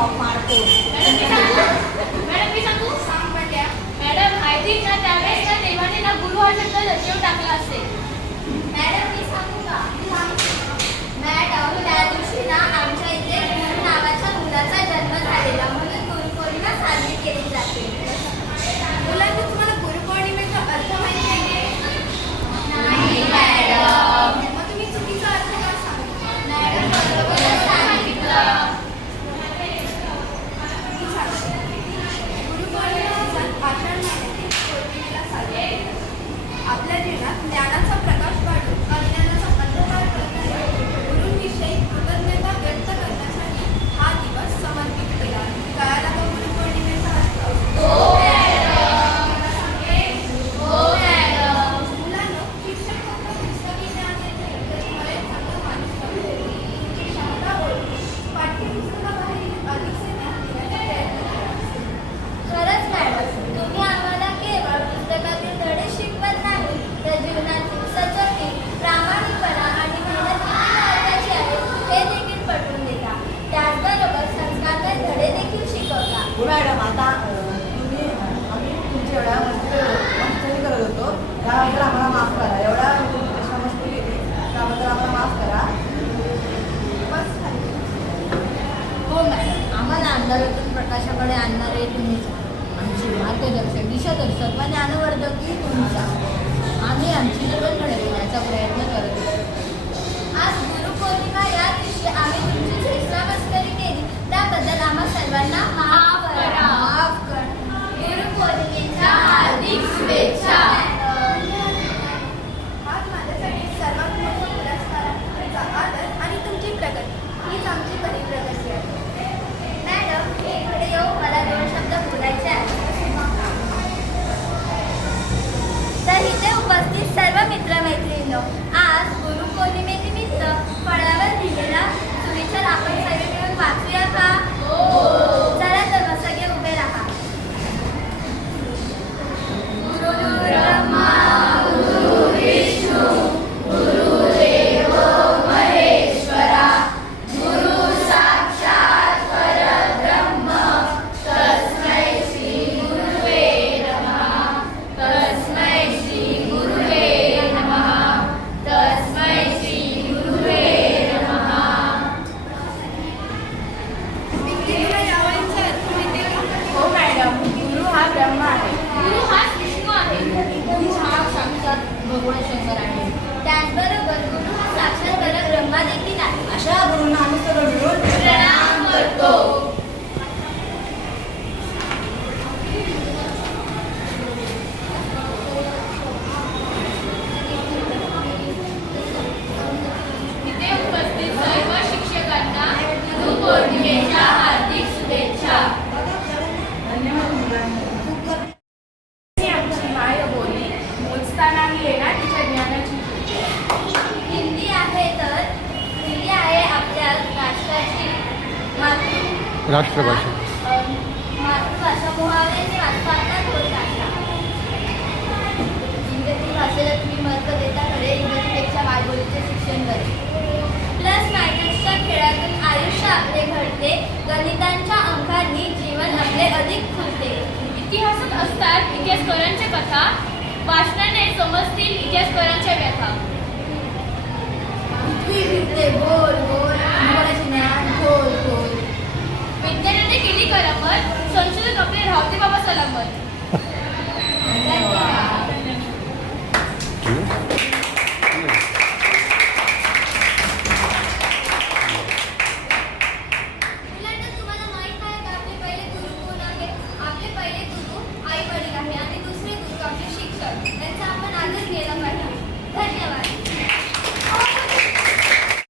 Madam मी सांगू सांग पडल्या मॅडम आय थिंक ना त्यावेळेस ना देवाने ना गुरु हा शब्द रचून टाकला असेल. मॅडम मी सांगू का? मॅडम त्या दिवशी ना आमच्या इथे गुरु नावाच्या मुलाचा जन्म झालेला म्हणून गुरुपौर्णिमा साजरी केली जाते. मुलांना तुम्हाला गुरुपौर्णिमेचा अर्थ माहिती आहे? नाही मॅडम. मग तुम्ही चुकीचा अर्थ का सांगता? मॅडम बरोबर सांगितलं. आपल्या जीवनात ज्ञानाचा प्रकाश वाढून अज्ञानाचा अंधकार करणाऱ्या गुरूंविषयी कृतज्ञता व्यक्त करण्यासाठी हा दिवस समर्पित केला. कळाला का गुरुपौर्णिमेचा अर्थ? मुलांना शिक्षक फक्त पुस्तकी ज्ञान देत नाही तर तुम्हाला एक चांगलं माणूस बनवेल. तुमची क्षमता ओळखून पाठ्यपुस्तकाबाहेरील अधिकचे ज्ञान देण्याचा प्रयत्न करा. खरंच मॅडम, तुम्ही आम्हाला केवळ पुस्तकातील धडे शिकवत नाही तर जीवनातील सचोटी, प्रामाणिकपणा आणि मेहनत किती महत्त्वाची आहे हे देखील पटवून देता. त्याचबरोबर संस्कारमय धडे देखील शिकवता. मॅडम आता आम्ही तुमची एवढ्या मस्ती करत होतो त्याबद्दल आम्हाला माफ करा. एवढ्या मस्ती केली त्याबद्दल आम्हाला माफ करा. बस खाली. हो मॅडम, आम्हाला अंधारातून प्रकाशाकडे आणणारे तुम्हीच. आमचे मार्गदर्शक, दिशादर्शक व ज्ञानवर्धकही तुम्हीच आहात. आम्ही आमची जीवन घडविण्याचा प्रयत्न करत असतो. आज गुरुपौर्णिमा या दिवशी आम्ही तुमची चेष्टा मस्करी केली त्याबद्दल आम्हा सर्वांना माफ करा. गुरुपौर्णिमेच्या हार्दिक शुभेच्छा. आज माझ्यासाठी सर्वात मोठा पुरस्कार आहे तुमचा आदर आणि तुमची प्रगती. हीच आमची खरी प्रगती आहे. मॅडम इकडे येऊ, मला 2 शब्द बोलायचे आहेत. तर इथे उपस्थित सर्व मित्रमैत्रिणींनो, आज गुरुपौर्णिमेनिमित्त फळावर लिहिलेला सुविचार आपण सगळे मिळून वाचूया का? चला तर मग सगळे उभे राहा. गुरु ब्रह्मा गुरु विष्णू गुरुदेव महेश्वरा गुरु साक्षात परब्रह्म तस्मै श्री गुरुवे नमः. तस्मै श्री गुरुवे नमः. तस्मै श्री गुरुवे नमः. हो मॅडम, गुरु हा ब्रह्मा आहे. गुरु हा विष्णू आहे. गुरु हा साक्षात भगवान शंकर आहे. त्याचबरोबर गुरु हा साक्षात परब्रह्मा देखील आहे. अशा गुरूंना आम्ही सर्व मिळून प्रणाम करतो. इथे उपस्थित सर्व शिक्षकांना गुरुपौर्णिमेच्या हार्दिक शुभेच्छा. धन्यवाद मुलांना. आमची मायबोली मोजताना येणार तिच्या ज्ञानाची. हिंदी आहे आपल्या राष्ट्राची राष्ट्रभाषा. मातृभाषा. मुहावऱ्याचे वाचपार्थात होत भाषा. इंग्रजी भाषेला तुम्ही महत्त्व देता खरे. इंग्रजीपेक्षा मायबोलीचे शिक्षण करेल. प्लस मायनसच्या खेळातून आयुष्य आपले घडते. गणितांच्या अंकांनी जीवन आपले अधिक खुलते. इतिहासात असतात इतिहासकारांच्या कथा. वाचनाने समजतील इतिहासकारांच्या व्यथा. पृथ्वी फिरते गोल गोल, भूगोलाचे ज्ञान खोल खोल. विज्ञानाने केली करामत. संशोधक आपले राहते बाबा सलामत. धन्यवाद. मुलांना तुम्हाला माहित आहे का आपले पहिले गुरु कोण आहेत? आपले पहिले गुरु आई वडील आहे आणि दुसरे गुरु आपले शिक्षक. त्यांचा आपण आदर केला पाहिजे.